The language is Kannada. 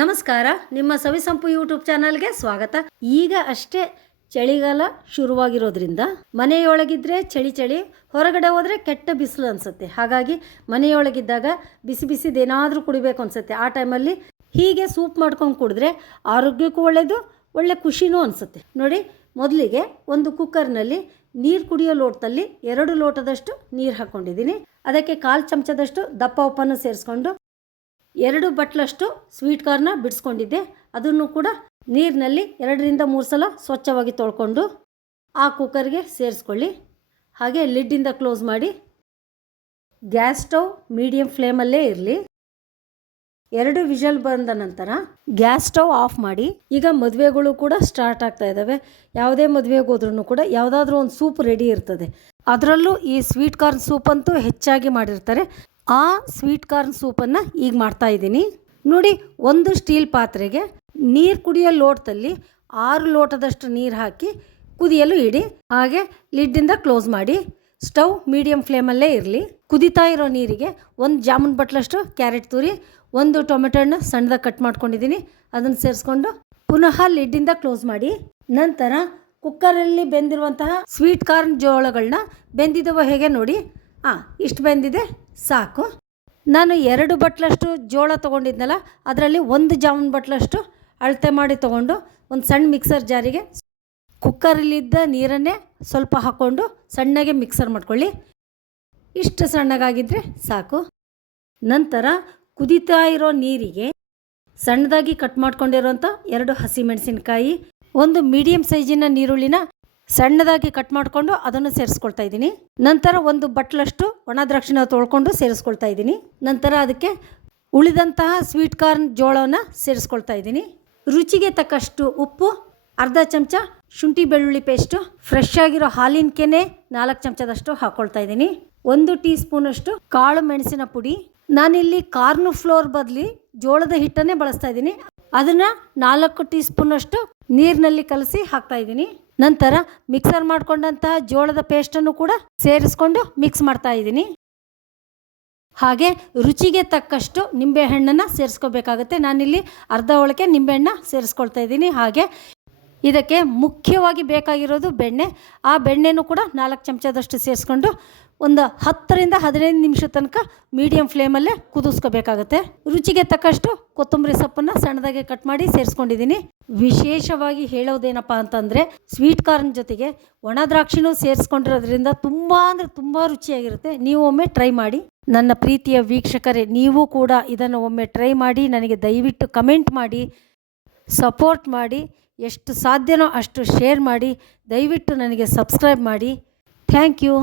ನಮಸ್ಕಾರ. ನಿಮ್ಮ ಸವಿಸಂಪು ಯೂಟ್ಯೂಬ್ ಚಾನಲ್ಗೆ ಸ್ವಾಗತ. ಈಗ ಅಷ್ಟೇ ಚಳಿಗಾಲ ಶುರುವಾಗಿರೋದ್ರಿಂದ ಮನೆಯೊಳಗಿದ್ರೆ ಚಳಿ ಚಳಿ, ಹೊರಗಡೆ ಹೋದರೆ ಕೆಟ್ಟ ಬಿಸಿಲು ಅನಿಸುತ್ತೆ. ಹಾಗಾಗಿ ಮನೆಯೊಳಗಿದ್ದಾಗ ಬಿಸಿ ಬಿಸಿದೇನಾದರೂ ಕುಡಿಬೇಕು ಅನಿಸುತ್ತೆ. ಆ ಟೈಮಲ್ಲಿ ಹೀಗೆ ಸೂಪ್ ಮಾಡ್ಕೊಂಡು ಕುಡಿದ್ರೆ ಆರೋಗ್ಯಕ್ಕೂ ಒಳ್ಳೆಯದು ಒಳ್ಳೆ ಖುಷಿನೂ ಅನಿಸುತ್ತೆ. ನೋಡಿ, ಮೊದಲಿಗೆ ಒಂದು ಕುಕ್ಕರ್ನಲ್ಲಿ ನೀರು ಕುಡಿಯೋ ಲೋಟದಲ್ಲಿ ಎರಡು ಲೋಟದಷ್ಟು ನೀರು ಹಾಕ್ಕೊಂಡಿದ್ದೀನಿ ಅದಕ್ಕೆ ಕಾಲು ಚಮಚದಷ್ಟು ದಪ್ಪ ಉಪ್ಪನ್ನು ಸೇರಿಸ್ಕೊಂಡು ಎರಡು ಬಟ್ಲಷ್ಟು ಸ್ವೀಟ್ ಕಾರ್ನ ಬಿಡಿಸ್ಕೊಂಡಿದ್ದೆ. ಅದನ್ನು ಕೂಡ ನೀರಿನಲ್ಲಿ ಎರಡರಿಂದ ಮೂರು ಸಲ ಸ್ವಚ್ಛವಾಗಿ ತೊಳ್ಕೊಂಡು ಆ ಕುಕ್ಕರ್ಗೆ ಸೇರಿಸ್ಕೊಳ್ಳಿ. ಹಾಗೆ ಲಿಡ್ಡಿಂದ ಕ್ಲೋಸ್ ಮಾಡಿ. ಗ್ಯಾಸ್ ಸ್ಟವ್ ಮೀಡಿಯಮ್ ಫ್ಲೇಮಲ್ಲೇ ಇರಲಿ. ಎರಡು ವಿಷಲ್ ಬಂದ ನಂತರ ಗ್ಯಾಸ್ ಸ್ಟವ್ ಆಫ್ ಮಾಡಿ. ಈಗ ಮದುವೆಗಳು ಕೂಡ ಸ್ಟಾರ್ಟ್ ಆಗ್ತಾ ಇದ್ದಾವೆ. ಯಾವುದೇ ಮದುವೆಗೆ ಹೋದ್ರೂ ಕೂಡ ಯಾವುದಾದ್ರೂ ಒಂದು ಸೂಪ್ ರೆಡಿ ಇರ್ತದೆ. ಅದರಲ್ಲೂ ಈ ಸ್ವೀಟ್ ಕಾರ್ನ್ ಸೂಪ್ ಅಂತೂ ಹೆಚ್ಚಾಗಿ ಮಾಡಿರ್ತಾರೆ. ಆ ಸ್ವೀಟ್ ಕಾರ್ನ್ ಸೂಪನ್ನು ಈಗ ಮಾಡ್ತಾ ಇದ್ದೀನಿ. ನೋಡಿ, ಒಂದು ಸ್ಟೀಲ್ ಪಾತ್ರೆಗೆ ನೀರು ಕುಡಿಯೋ ಲೋಟದಲ್ಲಿ ಆರು ಲೋಟದಷ್ಟು ನೀರು ಹಾಕಿ ಕುದಿಯಲು ಇಡಿ. ಹಾಗೆ ಲಿಡ್ಡಿಂದ ಕ್ಲೋಸ್ ಮಾಡಿ. ಸ್ಟವ್ ಮೀಡಿಯಂ ಫ್ಲೇಮಲ್ಲೇ ಇರಲಿ. ಕುದಿತಾ ಇರೋ ನೀರಿಗೆ ಒಂದು ಜಾಮೂನ್ ಬಟ್ಲಷ್ಟು ಕ್ಯಾರೆಟ್ ತುರಿ, ಒಂದು ಟೊಮೆಟೊ ಹಣ್ಣು ಸಣ್ಣದಾಗಿ ಕಟ್ ಮಾಡ್ಕೊಂಡಿದ್ದೀನಿ. ಅದನ್ನು ಸೇರಿಸ್ಕೊಂಡು ಪುನಃ ಲಿಡ್ಡಿಂದ ಕ್ಲೋಸ್ ಮಾಡಿ. ನಂತರ ಕುಕ್ಕರಲ್ಲಿ ಬೆಂದಿರುವಂತಹ ಸ್ವೀಟ್ ಕಾರ್ನ್ ಜೋಳಗಳನ್ನ ಬೆಂದಿದವ ಹೇಗೆ ನೋಡಿ. ಹಾಂ ಇಷ್ಟು ಬೆಂದಿದೆ. ಸಾಕು. ನಾನು ಎರಡು ಬಟ್ಲಷ್ಟು ಜೋಳ ತೊಗೊಂಡಿದ್ನಲ್ಲ, ಅದರಲ್ಲಿ ಒಂದು ಜಾಮೂನ್ ಬಟ್ಲಷ್ಟು ಅಳತೆ ಮಾಡಿ ತೊಗೊಂಡು ಒಂದು ಸಣ್ಣ ಮಿಕ್ಸರ್ ಜಾರಿಗೆ ಕುಕ್ಕರಲ್ಲಿದ್ದ ನೀರನ್ನೇ ಸ್ವಲ್ಪ ಹಾಕ್ಕೊಂಡು ಸಣ್ಣಗೆ ಮಿಕ್ಸರ್ ಮಾಡ್ಕೊಳ್ಳಿ. ಇಷ್ಟು ಸಣ್ಣಗಾಗಿದ್ದರೆ ಸಾಕು. ನಂತರ ಕುದಿತಾ ಇರೋ ನೀರಿಗೆ ಸಣ್ಣದಾಗಿ ಕಟ್ ಮಾಡ್ಕೊಂಡಿರೋಂಥ ಎರಡು ಹಸಿಮೆಣಸಿನ್ಕಾಯಿ ಒಂದು ಮೀಡಿಯಮ್ ಸೈಜಿನ ನೀರುಳ್ಳಿನ ಸಣ್ಣದಾಗಿ ಕಟ್ ಮಾಡಿಕೊಂಡು ಅದನ್ನು ಸೇರಿಸ್ಕೊಳ್ತಾ ಇದ್ದೀನಿ. ನಂತರ ಒಂದು ಬಟ್ಲಷ್ಟು ಒಣ ದ್ರಾಕ್ಷಿನ ತೊಳ್ಕೊಂಡು ಸೇರಿಸ್ಕೊಳ್ತಾ ಇದ್ದೀನಿ. ನಂತರ ಅದಕ್ಕೆ ಉಳಿದಂತಹ ಸ್ವೀಟ್ ಕಾರ್ನ್ ಜೋಳವನ್ನು ಸೇರಿಸ್ಕೊಳ್ತಾ ಇದ್ದೀನಿ. ರುಚಿಗೆ ತಕ್ಕಷ್ಟು ಉಪ್ಪು, ಅರ್ಧ ಚಮಚ ಶುಂಠಿ ಬೆಳ್ಳುಳ್ಳಿ ಪೇಸ್ಟು, ಫ್ರೆಶ್ ಆಗಿರೋ ಹಾಲಿನ ಕೆನೆ ನಾಲ್ಕು ಚಮಚದಷ್ಟು ಹಾಕ್ಕೊಳ್ತಾ ಇದ್ದೀನಿ. ಒಂದು ಟೀ ಸ್ಪೂನಷ್ಟು ಕಾಳು ಮೆಣಸಿನ ಪುಡಿ. ನಾನಿಲ್ಲಿ ಕಾರ್ನ್ ಫ್ಲೋರ್ ಬದಲಿ ಜೋಳದ ಹಿಟ್ಟನ್ನೇ ಬಳಸ್ತಾ ಇದ್ದೀನಿ. ಅದನ್ನು ನಾಲ್ಕು ಟೀ ಸ್ಪೂನಷ್ಟು ನೀರಿನಲ್ಲಿ ಕಲಸಿ ಹಾಕ್ತಾ ಇದ್ದೀನಿ. ನಂತರ ಮಿಕ್ಸರ್ ಮಾಡಿಕೊಂಡಂತಹ ಜೋಳದ ಪೇಸ್ಟನ್ನು ಕೂಡ ಸೇರಿಸ್ಕೊಂಡು ಮಿಕ್ಸ್ ಮಾಡ್ತಾ ಇದ್ದೀನಿ. ಹಾಗೆ ರುಚಿಗೆ ತಕ್ಕಷ್ಟು ನಿಂಬೆಹಣ್ಣನ್ನು ಸೇರಿಸ್ಕೋಬೇಕಾಗುತ್ತೆ. ನಾನಿಲ್ಲಿ ಅರ್ಧ ಒಳಗೆ ನಿಂಬೆಹಣ್ಣ ಸೇರಿಸ್ಕೊಳ್ತಾ ಇದ್ದೀನಿ. ಹಾಗೆ ಇದಕ್ಕೆ ಮುಖ್ಯವಾಗಿ ಬೇಕಾಗಿರೋದು ಬೆಣ್ಣೆ. ಆ ಬೆಣ್ಣೆನೂ ಕೂಡ ನಾಲ್ಕು ಚಮಚದಷ್ಟು ಸೇರಿಸ್ಕೊಂಡು ಒಂದು ಹತ್ತರಿಂದ ಹದಿನೈದು ನಿಮಿಷ ತನಕ ಮೀಡಿಯಂ ಫ್ಲೇಮಲ್ಲೇ ಕುದಿಸ್ಕೋಬೇಕಾಗತ್ತೆ. ರುಚಿಗೆ ತಕ್ಕಷ್ಟು ಕೊತ್ತಂಬರಿ ಸೊಪ್ಪನ್ನು ಸಣ್ಣದಾಗಿ ಕಟ್ ಮಾಡಿ ಸೇರಿಸ್ಕೊಂಡಿದ್ದೀನಿ. ವಿಶೇಷವಾಗಿ ಹೇಳೋದೇನಪ್ಪ ಅಂತಂದರೆ ಸ್ವೀಟ್ ಕಾರ್ನ್ ಜೊತೆಗೆ ಒಣ ದ್ರಾಕ್ಷಿನೂ ಸೇರಿಸ್ಕೊಂಡಿರೋದ್ರಿಂದ ತುಂಬ ಅಂದರೆ ತುಂಬ ರುಚಿಯಾಗಿರುತ್ತೆ. ನೀವು ಒಮ್ಮೆ ಟ್ರೈ ಮಾಡಿ. ನನ್ನ ಪ್ರೀತಿಯ ವೀಕ್ಷಕರೇ, ನೀವು ಕೂಡ ಇದನ್ನು ಒಮ್ಮೆ ಟ್ರೈ ಮಾಡಿ, ನನಗೆ ದಯವಿಟ್ಟು ಕಮೆಂಟ್ ಮಾಡಿ ಸಪೋರ್ಟ್ ಮಾಡಿ, ಎಷ್ಟು ಸಾಧ್ಯನೋ ಅಷ್ಟು ಶೇರ್ ಮಾಡಿ, ದಯವಿಟ್ಟು ನನಗೆ ಸಬ್ಸ್ಕ್ರೈಬ್ ಮಾಡಿ. Thank you